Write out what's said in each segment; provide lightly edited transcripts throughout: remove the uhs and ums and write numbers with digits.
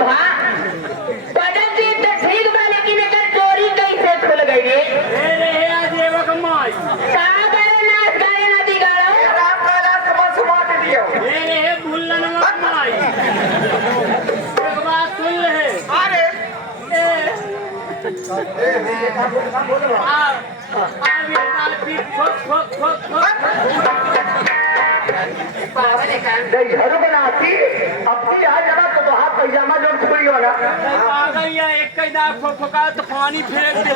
भा पड़ती तो ठीक बा लेकिन एकर चोरी कैसे खुल गई रे रे आज एवक माई का करे नाच गाए ना दिगाड़ो राम का लाश बस मार दियो रे भूलन मत माई एक बात सुन ले अरे पावन है काम दई घरों बनाती अपनी आ जाना तो हाथ पैजामा जो खुली होना एक फुका तो पानी फेंक दे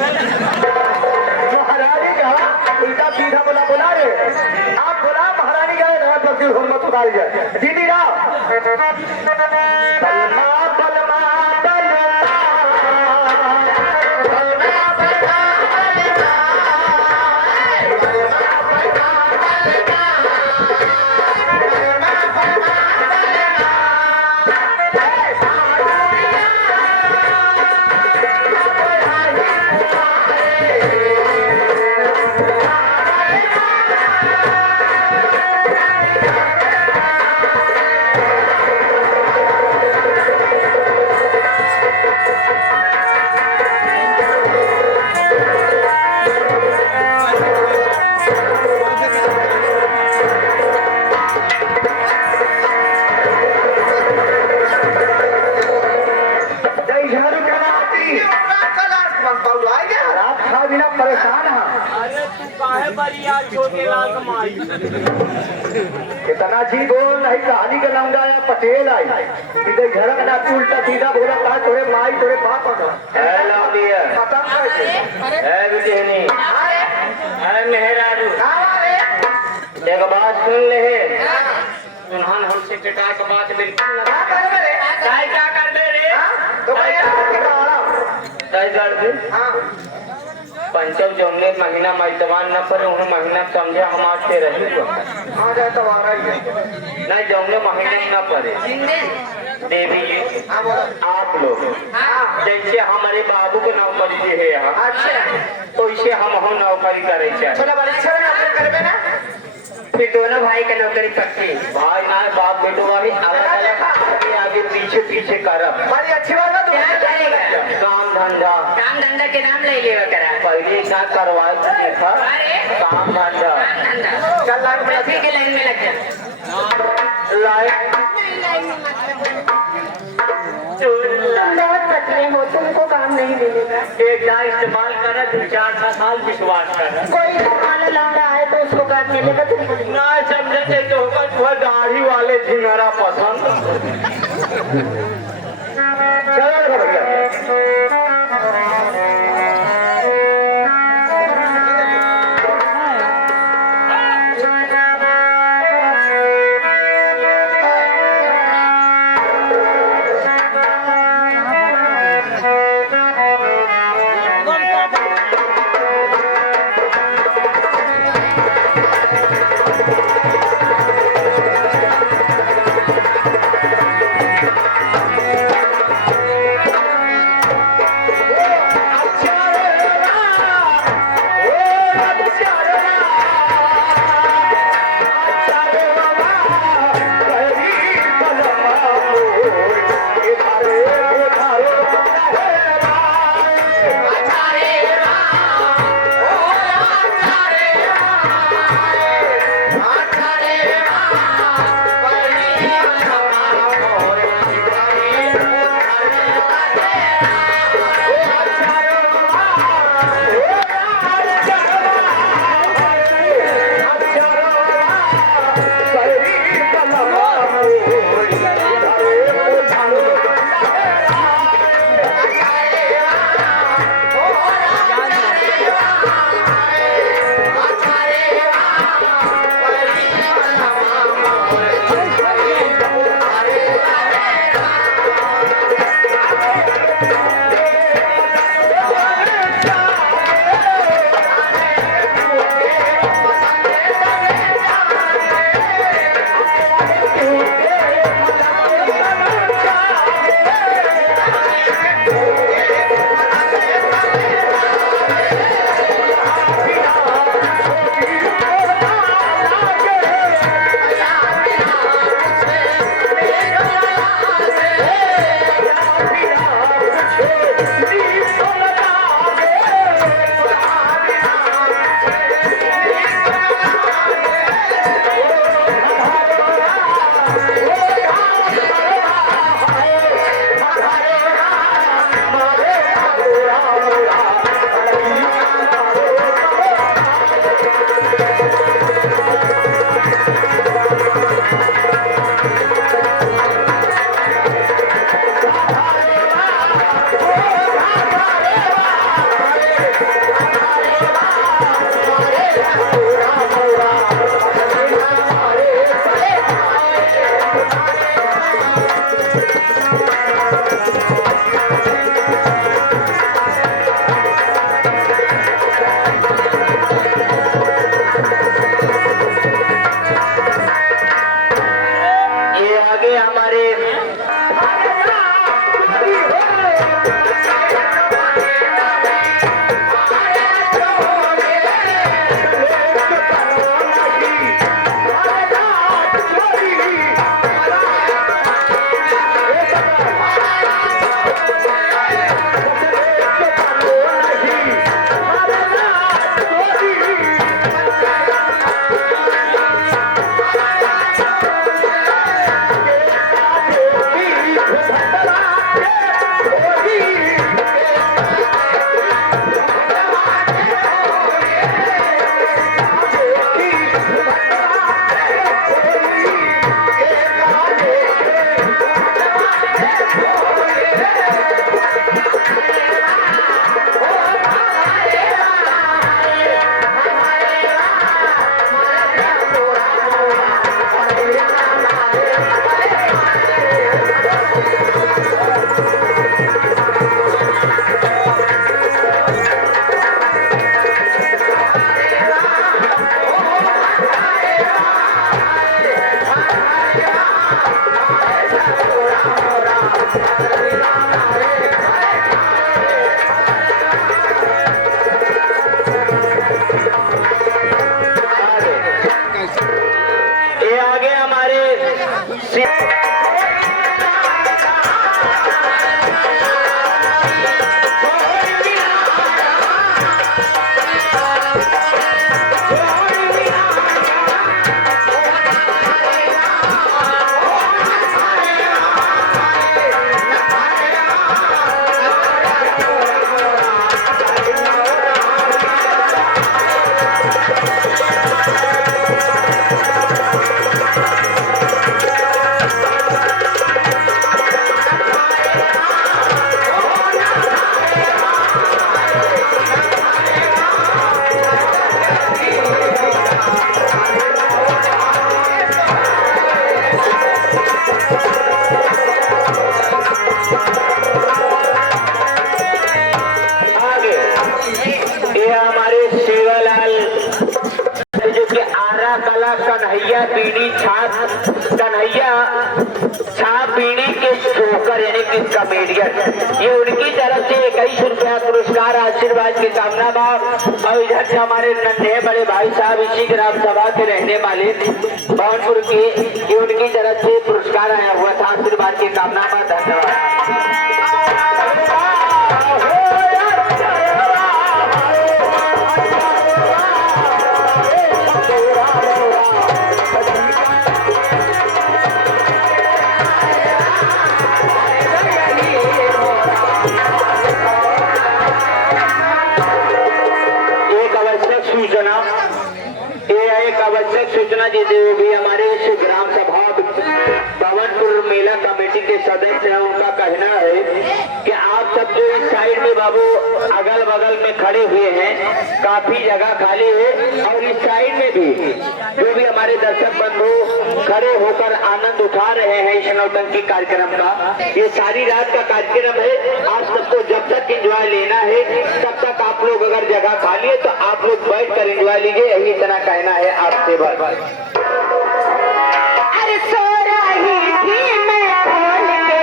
महारानी कहा उल्टा सीधा बोला बोला रे आप बोला महारानी का ना तो हिम्मत उतारी जाए दीदी परेशान है अरे तू काहे बड़ी यार छोटे लाल कमाई इतना जी बोल नहीं कहानी का लंगा या पटेल आई इधर घर का ना उल्टा सीधा बोला कहा तोरे माई तोरे बाप है लाउडिया खत्म कैसे है विजयनी है मेहरारू एक बात सुन ले सुनहान हमसे पिटा के बात बिल्कुल ना क्या कर दे रे तो कर दे हां पंचम जमने महीना मैतवान न पड़े उन्हें महीना समझे हम आज से रही हाँ जाए तो नहीं जमने महीने न पड़े देवी जी आप लोग जैसे हमारे बाबू के नौकरी है यहाँ अच्छा तो इसे हम नौकरी करे चाहिए ना फिर दोनों भाई का नौकरी पक्की भाई ना बाप बेटो वाली अलग अलग आगे पीछे पीछे करब बड़ी अच्छी बात है क्या करेगा काम धंधा के नाम ले लेगा करा पहले ना करवाए देखा काम धंधा चल लाइन में लगी के लाइन में लग जा लाइन बहुत पतले हो तुमको काम नहीं मिलेगा एक ना इस्तेमाल करा 2-4 साल विश्वास करा कोई वाला लौड़ा है तो उसको काम मिलेगा तुमको ना समझे तो होगा दाढ़ी वाले झिंगरा पसंद चलो भैया कन्हैया बीड़ी छाप कन्हैया छाप बीड़ी के जोकर यानी कि कॉमेडियन, ये उनकी तरफ से 21 रुपया पुरस्कार आशीर्वाद की कामना बा। और इधर से हमारे नन्हे बड़े भाई साहब इसी ग्राम सभा के रहने वाले भवनपुर के, ये उनकी तरफ से पुरस्कार आया हुआ था आशीर्वाद की कामना बा। धन्यवाद। आवश्यक सूचना जैसे भी हमारे इस ग्राम सभा भवनपुर मेला कमेटी के सदस्य हैं, उनका कहना है कि आप सब जो इस साइड में बाबू अगल बगल में खड़े हुए हैं, काफी जगह खाली है और इस साइड में भी जो भी हमारे दर्शक बंधु खड़े होकर आनंद उठा रहे हैं इस नौटंकी कार्यक्रम का, ये सारी रात का कार्यक्रम है। आप सबको जब तक एंजॉय लेना है तब तक आप लोग अगर जगह खाली है तो आप लोग बैठ कर एंजॉय लीजिए, यही तरह कहना है आपसे। अरे सो रही थी मैं खोल के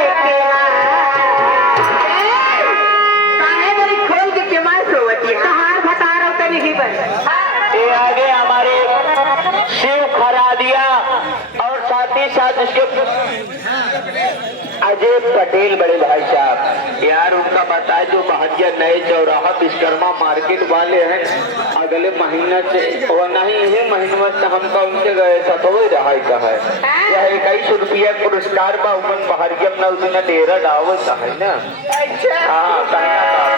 खोल के केवाड़ सोवती कहाँ बता रहा हूँ नहीं बन। ये आगे हमारे शिव खरादिया और साथ ही साथ इसके अजय पटेल बड़े भाई साहब, यार उनका बताए जो महजिया नए चौराहा विश्वकर्मा मार्केट वाले हैं, अगले महीने से और नहीं यही महीने से हमका उनसे गए था तो वही रहा है यह 21 रुपया पुरस्कार बा उमन पहाड़िया न उसने डेरा डावत है ना। हाँ कहना